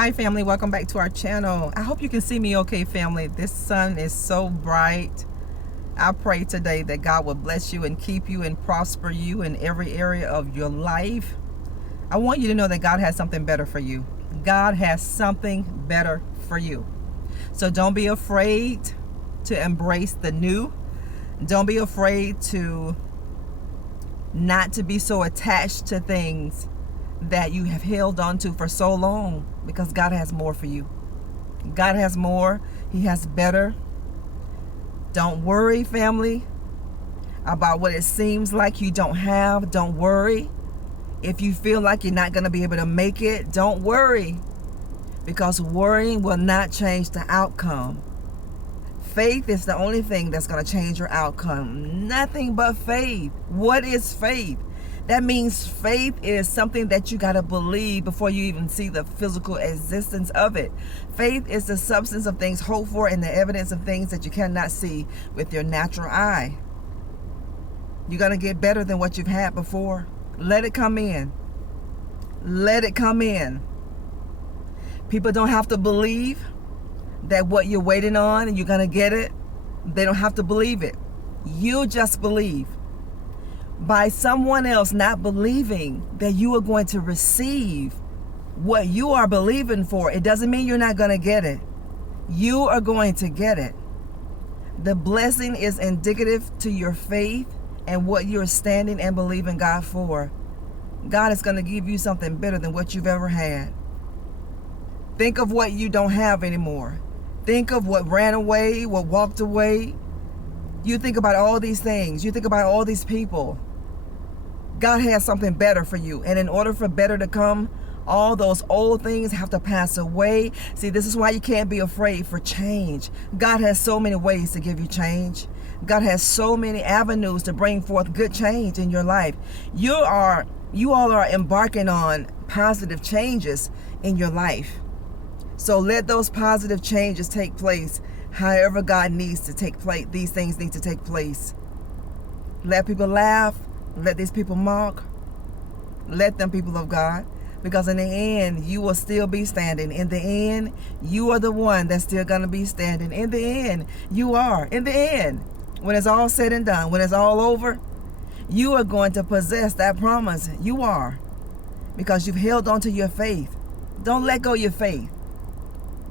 Hi family, welcome back to our channel. I hope you can see me okay, family. This sun is so bright. I pray today that God will bless you and keep you and prosper you in every area of your life. I want you to know that God has something better for you. God has something better for you. So don't be afraid to embrace the new. Don't be afraid to not to be so attached to things that you have held on to for so long, because God has more for you. God has more. He has better. Don't worry, family, about what it seems like you don't have. Don't worry. If you feel like you're not going to be able to make it, don't worry, because worrying will not change the outcome. Faith is the only thing that's going to change your outcome. Nothing but faith. What is faith? That means faith is something that you got to believe before you even see the physical existence of it. Faith is the substance of things hoped for and the evidence of things that you cannot see with your natural eye. You're going to get better than what you've had before. Let it come in. Let it come in. People don't have to believe that what you're waiting on and you're going to get it. They don't have to believe it. You just believe. By someone else not believing that you are going to receive what you are believing for, it doesn't mean you're not going to get it. You are going to get it. The blessing is indicative to your faith and what you're standing and believing God for. God is going to give you something better than what you've ever had. Think of what you don't have anymore. Think of what ran away, what walked away. You think about all these things. You think about all these people. God has something better for you. And in order for better to come, all those old things have to pass away. See, this is why you can't be afraid for change. God has so many ways to give you change. God has so many avenues to bring forth good change in your life. You all are embarking on positive changes in your life. So let those positive changes take place however God needs to take place. These things need to take place. Let people laugh. Let these people mock. Let them, people of God. Because in the end, you will still be standing. In the end, you are the one that's still going to be standing. In the end, you are. In the end, when it's all said and done, when it's all over, you are going to possess that promise. You are. Because you've held on to your faith. Don't let go of your faith.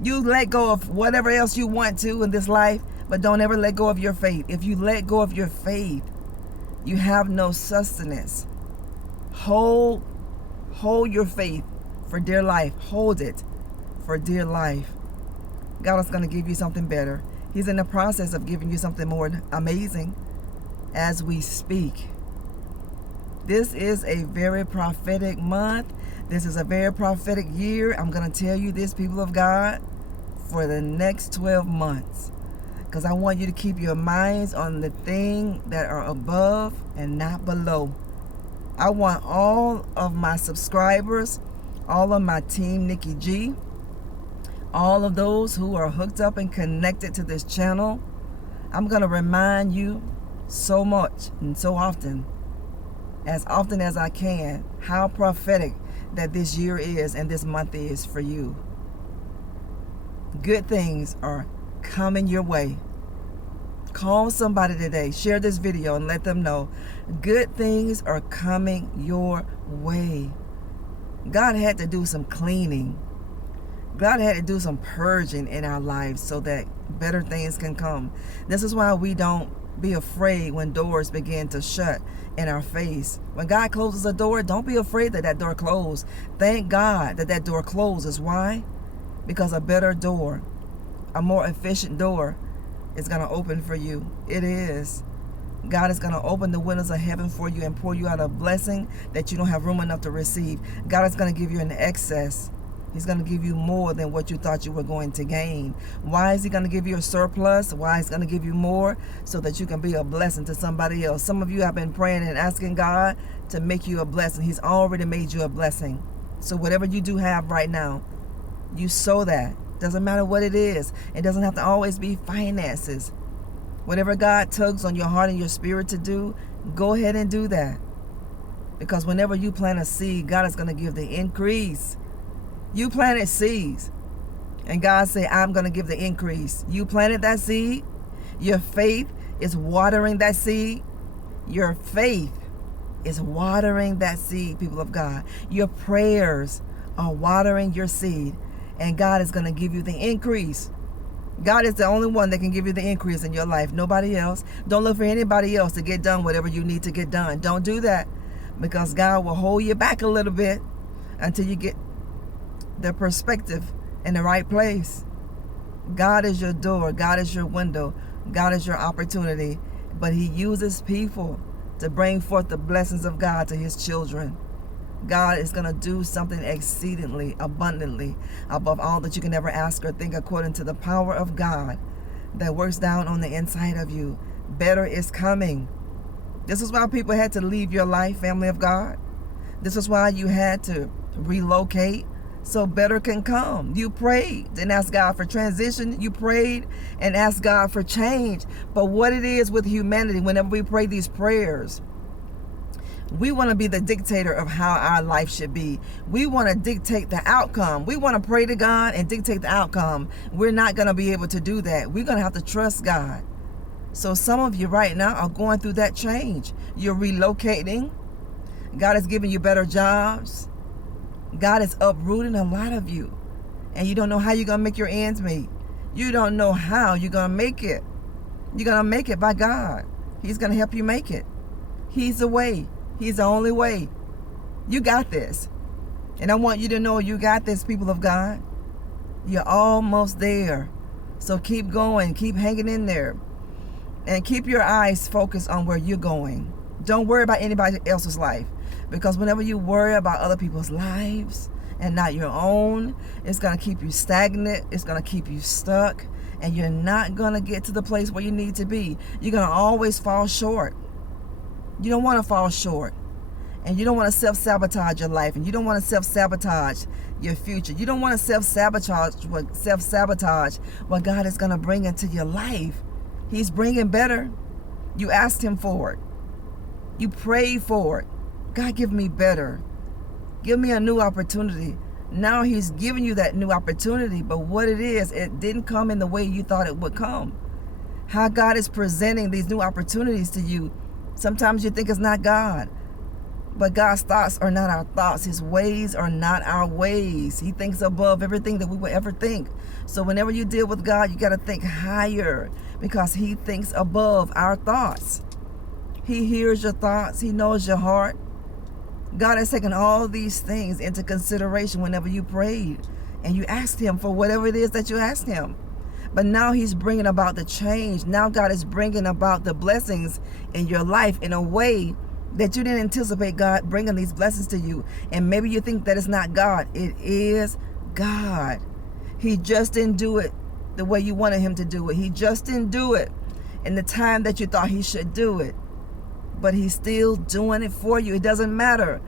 You let go of whatever else you want to in this life, but don't ever let go of your faith. If you let go of your faith, you have no sustenance. Hold your faith for dear life. Hold it for dear life. God is going to give you something better. He's in the process of giving you something more amazing as we speak. This is a very prophetic month. This is a very prophetic year. I'm going to tell you this, people of God, for the next 12 months. Because I want you to keep your minds on the thing that are above and not below. I want all of my subscribers, all of my team, Nikki G, all of those who are hooked up and connected to this channel, I'm going to remind you so much and so often as I can, how prophetic that this year is and this month is for you. Good things are coming your way. Call somebody today. Share this video and let them know good things are coming your way. God had to do some cleaning. God had to do some purging in our lives so that better things can come. This is why we don't be afraid when doors begin to shut in our face. When God closes a door, don't be afraid that door closed. Thank God that door closes. Why? Because a better door, a more efficient door is going to open for you. It is. God is going to open the windows of heaven for you and pour you out a blessing that you don't have room enough to receive. God is going to give you an excess. He's going to give you more than what you thought you were going to gain. Why is he going to give you a surplus? Why is he going to give you more? So that you can be a blessing to somebody else. Some of you have been praying and asking God to make you a blessing. He's already made you a blessing. So whatever you do have right now, you sow that. Doesn't matter what it is. It doesn't have to always be finances. Whatever God tugs on your heart and your spirit to do, go ahead and do that. Because whenever you plant a seed, God is going to give the increase. You planted seeds, and God said, I'm going to give the increase. You planted that seed. Your faith is watering that seed. Your faith is watering that seed, people of God. Your prayers are watering your seed, and God is going to give you the increase. God is the only one that can give you the increase in your life. Nobody else. Don't look for anybody else to get done whatever you need to get done. Don't do that, because God will hold you back a little bit until you get the perspective in the right place. God is your door. God is your window. God is your opportunity. But He uses people to bring forth the blessings of God to His children. God is going to do something exceedingly, abundantly, above all that you can ever ask or think, according to the power of God that works down on the inside of you. Better is coming. This is why people had to leave your life, family of God. This is why you had to relocate, so better can come. You prayed and asked God for transition. You prayed and asked God for change. But what it is with humanity, whenever we pray these prayers, we want to be the dictator of how our life should be. We want to dictate the outcome. We want to pray to God and dictate the outcome. We're not going to be able to do that. We're going to have to trust God. So some of you right now are going through that change. You're relocating. God is giving you better jobs. God is uprooting a lot of you. And you don't know how you're going to make your ends meet. You don't know how you're going to make it. You're going to make it by God. He's going to help you make it. He's the way. He's the only way. You got this. And I want you to know you got this, people of God. You're almost there. So keep going. Keep hanging in there. And keep your eyes focused on where you're going. Don't worry about anybody else's life. Because whenever you worry about other people's lives and not your own, it's going to keep you stagnant. It's going to keep you stuck. And you're not going to get to the place where you need to be. You're going to always fall short. You don't want to fall short. And you don't want to self-sabotage your life. And you don't want to self-sabotage your future. You don't want to self-sabotage what God is going to bring into your life. He's bringing better. You asked Him for it. You prayed for it. God, give me better. Give me a new opportunity. Now He's giving you that new opportunity. But what it is, it didn't come in the way you thought it would come. How God is presenting these new opportunities to you, sometimes you think it's not God. But God's thoughts are not our thoughts. His ways are not our ways. He thinks above everything that we would ever think. So whenever you deal with God, you got to think higher, because He thinks above our thoughts. He hears your thoughts. He knows your heart. God has taken all these things into consideration whenever you prayed and you asked Him for whatever it is that you asked Him. But now He's bringing about the change. Now God is bringing about the blessings in your life in a way that you didn't anticipate God bringing these blessings to you. And maybe you think that it's not God. It is God. He just didn't do it the way you wanted Him to do it. He just didn't do it in the time that you thought He should do it. But He's still doing it for you. It doesn't matter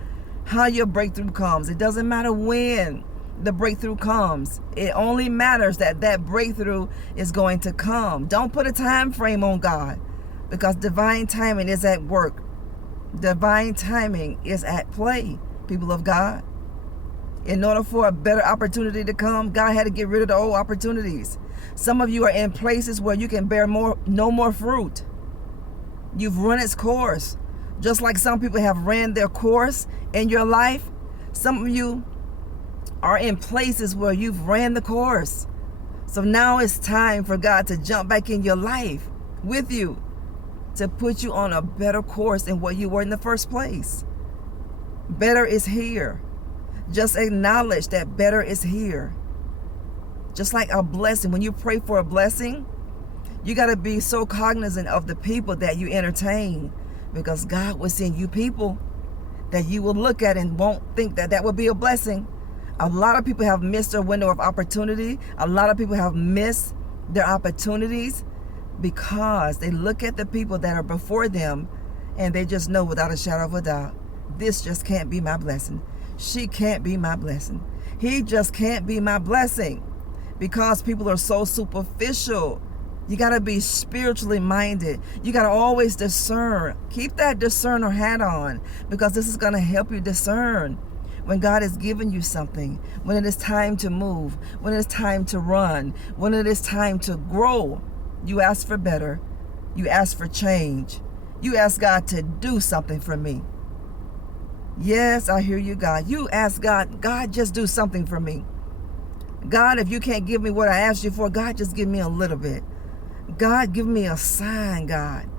how your breakthrough comes. It doesn't matter when the breakthrough comes. It only matters that that breakthrough is going to come. Don't put a time frame on God, because divine timing is at work. Divine timing is at play, people of God. In order for a better opportunity to come, God had to get rid of the old opportunities. Some of you are in places where you can bear no more fruit. You've run its course. Just like some people have ran their course in your life, some of you are in places where you've ran the course. So now it's time for God to jump back in your life with you, to put you on a better course than what you were in the first place. Better is here. Just acknowledge that better is here. Just like a blessing. When you pray for a blessing, you got to be so cognizant of the people that you entertain, because God will send you people that you will look at and won't think that that would be a blessing. A lot of people have missed their window of opportunity. A lot of people have missed their opportunities because they look at the people that are before them and they just know without a shadow of a doubt, this just can't be my blessing. She can't be my blessing. He just can't be my blessing, because people are so superficial. You got to be spiritually minded. You got to always discern. Keep that discerner hat on, because this is going to help you discern. when God has given you something, when it is time to move, when it is time to run, when it is time to grow, you ask for better. You ask for change. You ask God to do something for me. Yes, I hear you, God. You ask God, God, just do something for me. God, if you can't give me what I asked you for, God, just give me a little bit. God, give me a sign, God.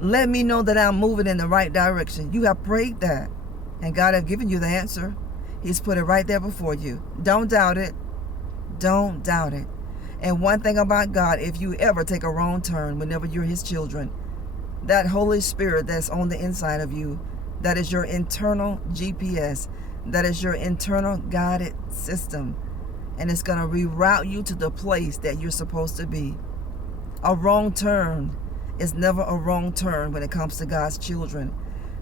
Let me know that I'm moving in the right direction. You have prayed that, and God has given you the answer. He's put it right there before you. Don't doubt it. Don't doubt it. And one thing about God, if you ever take a wrong turn whenever you're his children, that Holy Spirit that's on the inside of you, that is your internal GPS, that is your internal guided system, and it's going to reroute you to the place that you're supposed to be. A wrong turn is never a wrong turn when it comes to God's children,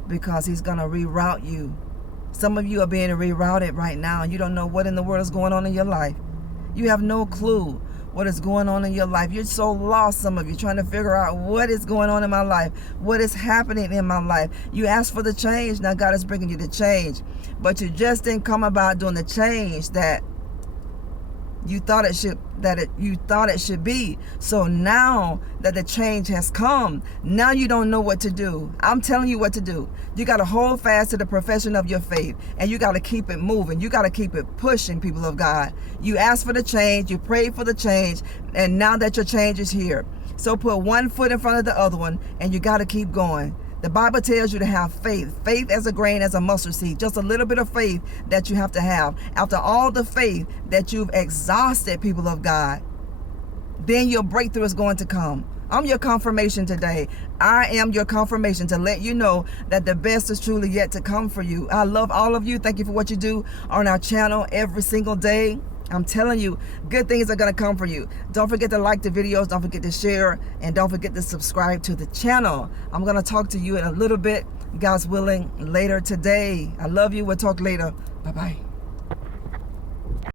because he's going to reroute you. Some of you are being rerouted right now, and you don't know what in the world is going on in your life. You have no clue what is going on in your life. You're so lost, some of you, trying to figure out what is going on in my life, what is happening in my life. You asked for the change. Now God is bringing you the change, but you just didn't come about doing the change that you thought it should be. So now that the change has come, now you don't know what to do. I'm telling you what to do. You got to hold fast to the profession of your faith, and you got to keep it moving. You got to keep it pushing, people of God. You asked for the change, you prayed for the change, and now that your change is here. So put one foot in front of the other one, and you got to keep going. The Bible tells you to have faith. Faith as a grain, as a mustard seed. Just a little bit of faith that you have to have. After all the faith that you've exhausted, people of God, then your breakthrough is going to come. I'm your confirmation today. I am your confirmation to let you know that the best is truly yet to come for you. I love all of you. Thank you for what you do on our channel every single day. I'm telling you, good things are going to come for you. Don't forget to like the videos. Don't forget to share. And don't forget to subscribe to the channel. I'm going to talk to you in a little bit, God's willing, later today. I love you. We'll talk later. Bye-bye.